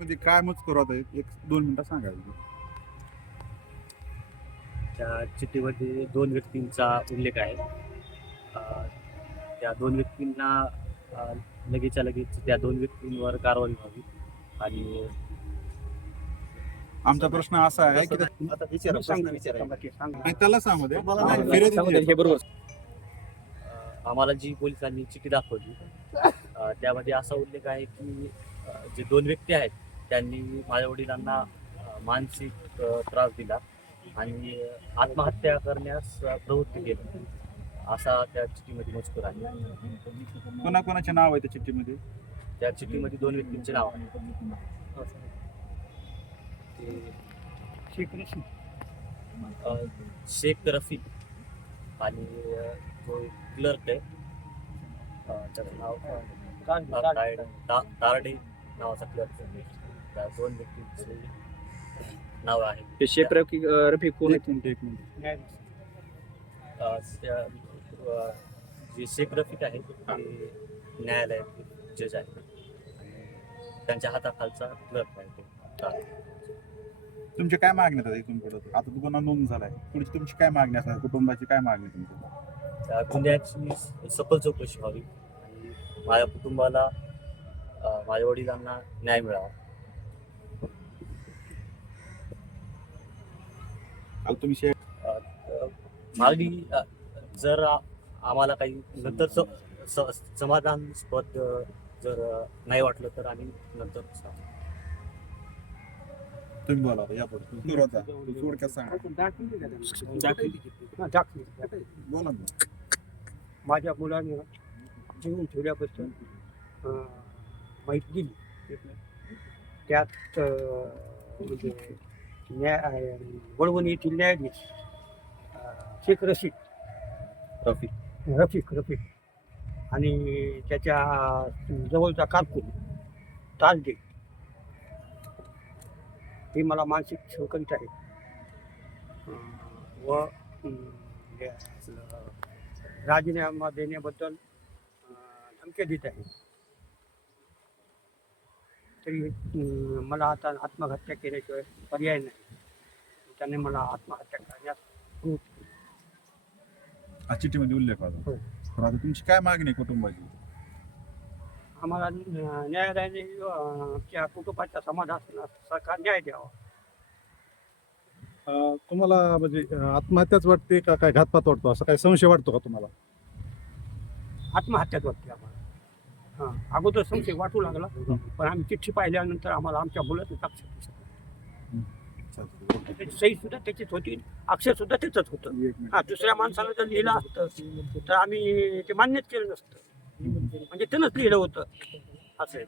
मध्ये काय मजकूर होता एक दोन मिनिटं सांगायचं त्या चिठ्ठीमध्ये दोन व्यक्तींचा उल्लेख आहे. अ, त्या दोन व्यक्तींना अ, लगेचच्या लगेच त्या दोन व्यक्तींवर कारवाई व्हावी आणि आमचा प्रश्न असा आहे की त्या- आता विचारा प्रश्न विचारा. नाही, त्याला सांगू दे. मला नाही- फिर्यादी सांगू दे, दिली. बरोबर. अ, आम्हाला जी पोलिसांनी चिठ्ठी दाखवली अ, त्यामध्ये असा उल्लेख आहे की अ, जे दोन व्यक्ती आहेत त्यांनी माझ्या वडिलांना मानसिक त्रास दिला आणि आत्महत्या करण्यास प्रवृत्ती केली. असा त्या चिठ्ठीमध्ये मजकूर आहे. कोणाकोणाचे नाव आहे त्या चिठ्ठीमध्ये? त्या चिठ्ठीमध्ये दोन व्यक्तींचे नाव आहे. शेख रफीक आणि जो क्लर्क आहे अ, त्याचं नाव तारडे नावाचा क्लर्क आहे. त्या दोन व्यक्तींचे नाव आहे. ते रफिक रफिक कोण एक मिनिट एक मिनिट. अ, त्या अ, जे शेख रफीक आहे ते न्यायालयाचे जज आहेत आणि त्यांच्या हाताखालचा क्लर्क आहे तो. तुमच्या काय मागण्यात आहेत इथून पुढे? आता गुन्हा नोंद झालाय. पुढची तुमची काय मागणी असणार? कुटुंबाची काय मागणी तुमची? त्या गुन्ह्याची सखोल चौकशी व्हावी. आणि माझ्या कुटुंबाला अ, माझ्या वडिलांना न्याय मिळावा. आता तुम्ही शे- मागणी अ, जर आ- आम्हाला काही नंतर स- स- समाधानास्पद अ, जर अ, नाही वाटलं तर आम्ही नंतर सांगू. तुम्ही बोला आता, या पुढे सुरुवात आहे. तू थोडक्यात सांगा बोला ना. माझ्या मुलाने जीवन ठेवल्यापासून अं, माहिती दिली त्यात अं, म्हणजे न्याय अं, वडवणी येथील न्यायाधीश शेख रशीद. रफिक. रफिक रफिक. आणि त्याच्या जवळचा कारकून ताजदे हे मला मानसिक छळ करीत आहे व राजीनामा देण्याबद्दल धमक्या देत आहे. तरी मला आता आत्महत्या केल्याशिवाय पर्याय नाही. त्याने मला आत्महत्या करण्यास हा चिठ्ठीमध्ये उल्लेख होता हो. तर आता तुमची काय मागणी आहे कुटुंबाची? आम्हाला न्यायालयाने अं, त्या कुटुंबाच्या समाजास सरकार न्याय द्यावा. अं, तुम्हाला म्हणजे अं, आत्महत्याच वाटते का काय घातपात वाटतो? असं काय संशय वाटतो का तुम्हाला? आत्महत्याच वाटते आम्हाला. अगोदर संशय वाटू लागला पण आम्ही चिठ्ठी पाहिल्यानंतर आम्हाला आमच्या मुलाचं अक्षर दिसलं. त्याची सही सुद्धा त्याचीच होती अक्षर सुद्धा त्याचंच होतं. हा दुसऱ्या माणसाला जर लिहिलं असतं तर आम्ही ते मान्यच केलं नसतं. म्हणजे त्यानंच लिहिलं होतं असं